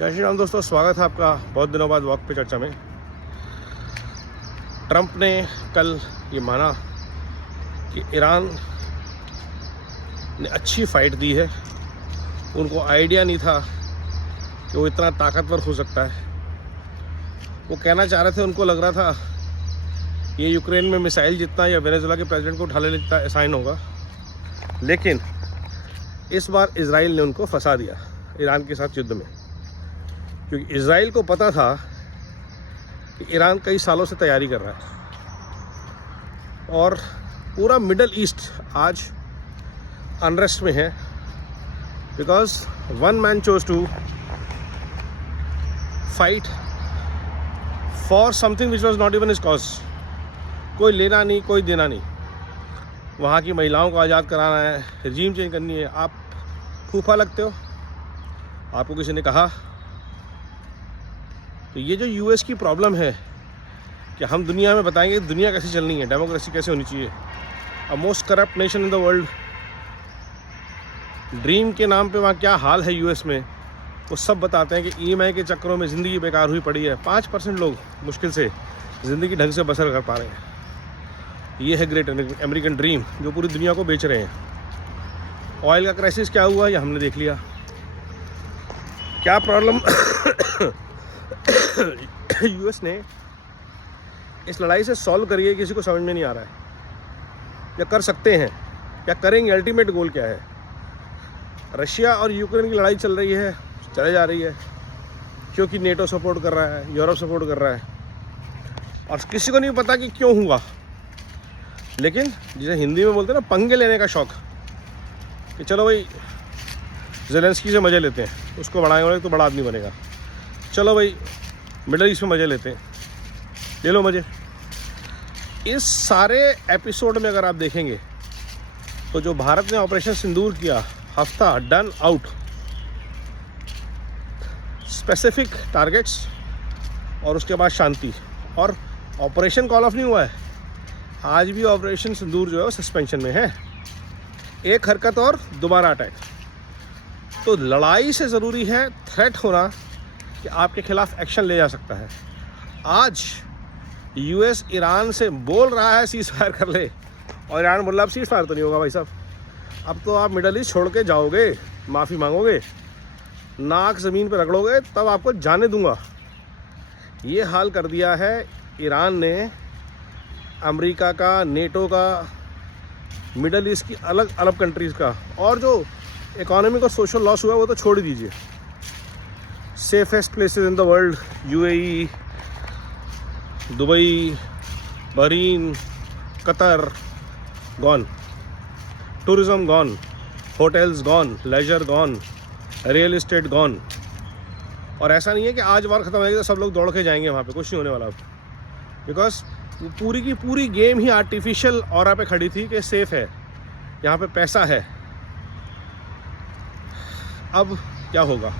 जय श्री राम दोस्तों, स्वागत है आपका बहुत दिनों बाद वॉक पे चर्चा में। ट्रंप ने कल ये माना कि ईरान ने अच्छी फाइट दी है। उनको आइडिया नहीं था कि वो इतना ताकतवर हो सकता है। वो कहना चाह रहे थे, उनको लग रहा था ये यूक्रेन में मिसाइल जितना या वेनेजुएला के प्रेसिडेंट को उठा ले जितना आसान होगा, लेकिन इस बार इजराइल ने उनको फंसा दिया ईरान के साथ युद्ध में, क्योंकि इजराइल को पता था कि ईरान कई सालों से तैयारी कर रहा है और पूरा मिडल ईस्ट आज अनरेस्ट में है, because one man chose to fight for something which was not even his cause. कोई लेना नहीं, कोई देना नहीं। वहाँ की महिलाओं को आज़ाद कराना है, रजीम चेंज करनी है। आप फूफा लगते हो, आपको किसी ने कहा? तो ये जो यूएस की प्रॉब्लम है कि हम दुनिया में बताएंगे दुनिया कैसे चलनी है, डेमोक्रेसी कैसे होनी चाहिए। A most corrupt nation in the world, dream के नाम पे वहाँ क्या हाल है यूएस में, वो सब बताते हैं कि ईएमआई के चक्करों में ज़िंदगी बेकार हुई पड़ी है। 5% लोग मुश्किल से ज़िंदगी ढंग से बसर कर पा रहे हैं। ये है ग्रेट अमेरिकन ड्रीम जो पूरी दुनिया को बेच रहे हैं। ऑयल का क्राइसिस क्या हुआ ये हमने देख लिया। क्या प्रॉब्लम यूएस ने इस लड़ाई से सॉल्व करी है, किसी को समझ में नहीं आ रहा है। या कर सकते हैं, क्या करेंगे, अल्टीमेट गोल क्या है। रशिया और यूक्रेन की लड़ाई चल रही है, चले जा रही है, क्योंकि नेटो सपोर्ट कर रहा है, यूरोप सपोर्ट कर रहा है, और किसी को नहीं पता कि क्यों हुआ। लेकिन जिसे हिंदी में बोलते हैं ना, पंगे लेने का शौक, कि चलो भाई ज़ेलेंस्की से मज़े लेते हैं, उसको बढ़ाएंगे तो बड़ा आदमी बनेगा। चलो भाई मिडल ईस्ट में मज़े लेते हैं, ले लो मज़े। इस सारे एपिसोड में अगर आप देखेंगे तो जो भारत ने ऑपरेशन सिंदूर किया, हफ्ता डन आउट, स्पेसिफिक टारगेट्स और उसके बाद शांति, और ऑपरेशन कॉल ऑफ नहीं हुआ है। आज भी ऑपरेशन सिंदूर जो है वो सस्पेंशन में है। एक हरकत और दोबारा अटैक। तो लड़ाई से ज़रूरी है थ्रेट होना कि आपके खिलाफ एक्शन ले जा सकता है। आज यूएस ईरान से बोल रहा है सीज़ फायर कर ले, और ईरान बोल रहा है अब सीज़ फायर तो नहीं होगा भाई साहब, अब तो आप मिडल ईस्ट छोड़ के जाओगे, माफ़ी मांगोगे, नाक ज़मीन पर रगड़ोगे, तब आपको जाने दूंगा। ये हाल कर दिया है ईरान ने, अमेरिका का, नेटो का, मिडल ईस्ट की अलग अलग कंट्रीज़ का। और जो इकोनॉमिक और सोशल लॉस हुआ वो तो छोड़ ही दीजिए। Safest places in the world, UAE, Dubai, Bahrain, Qatar, gone. Tourism gone, hotels gone, leisure gone, real estate gone. और ऐसा नहीं है कि आज वार ख़त्म हो जाएगी तो सब लोग दौड़ के जाएंगे वहाँ पे, कुछ नहीं होने वाला। बिकॉज पूरी की पूरी गेम ही आर्टिफिशियल ऑरा पे खड़ी थी कि सेफ़ है, यहाँ पे पैसा है। अब क्या होगा?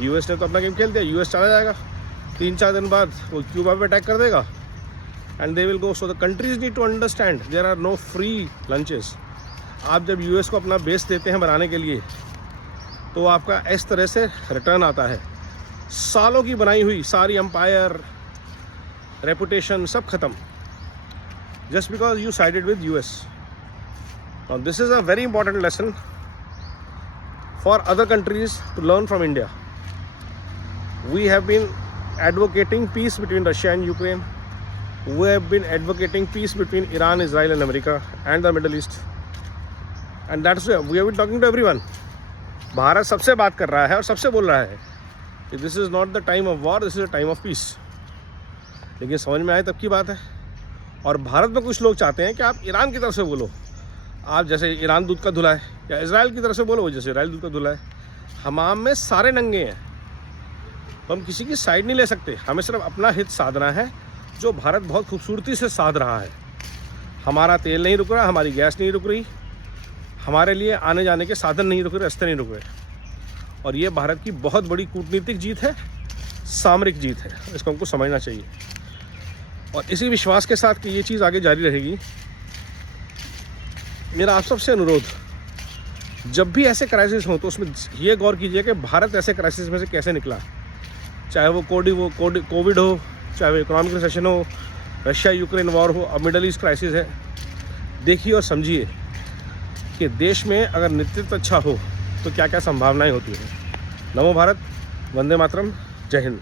यूएस ने तो अपना गेम खेल दिया, यूएस चला जाएगा, 3-4 दिन बाद वो क्यूबा पे अटैक कर देगा, and they will go. So the countries need to understand there are no free lunches. आप जब यूएस को अपना बेस देते हैं बनाने के लिए, तो आपका इस तरह से रिटर्न आता है। सालों की बनाई हुई सारी एम्पायर, रेपुटेशन सब खत्म, just because you sided with US. Now this is a very important lesson for other countries to learn from India. We have been advocating peace between Russia and Ukraine. We have been advocating peace between Iran, Israel and America and the Middle East. And that's why we have been talking to everyone. Bharat सबसे बात कर रहा है और सबसे बोल रहा है कि this is not the time of war, this is a time of peace. लेकिन समझ में आए तब की बात है। और भारत में कुछ लोग चाहते हैं कि आप ईरान की तरफ से बोलो, आप जैसे ईरान दूध का धुला है, या इजराइल की तरफ से बोलो जैसे इजराइल दूध का धुला है। हमाम में सारे नंगे हैं, तो हम किसी की साइड नहीं ले सकते। हमें सिर्फ अपना हित साधना है, जो भारत बहुत खूबसूरती से साध रहा है। हमारा तेल नहीं रुक रहा, हमारी गैस नहीं रुक रही, हमारे लिए आने जाने के साधन नहीं रुक रहे, रास्ते नहीं रुक रहे। और ये भारत की बहुत बड़ी कूटनीतिक जीत है, सामरिक जीत है। इसको हमको समझना चाहिए। और इसी विश्वास के साथ कि ये चीज़ आगे जारी रहेगी, मेरा आप सबसे अनुरोध जब भी ऐसे क्राइसिस हो तो उसमें ये गौर कीजिए कि भारत ऐसे क्राइसिस में से कैसे निकला, चाहे वो कोविड हो, चाहे वो इकोनॉमिक रिसेशन हो, रशिया यूक्रेन वॉर हो, अब मिडल ईस्ट क्राइसिस है। देखिए और समझिए कि देश में अगर नेतृत्व अच्छा हो तो क्या क्या संभावनाएं होती हैं। नमो भारत, वंदे मातरम, जय हिंद।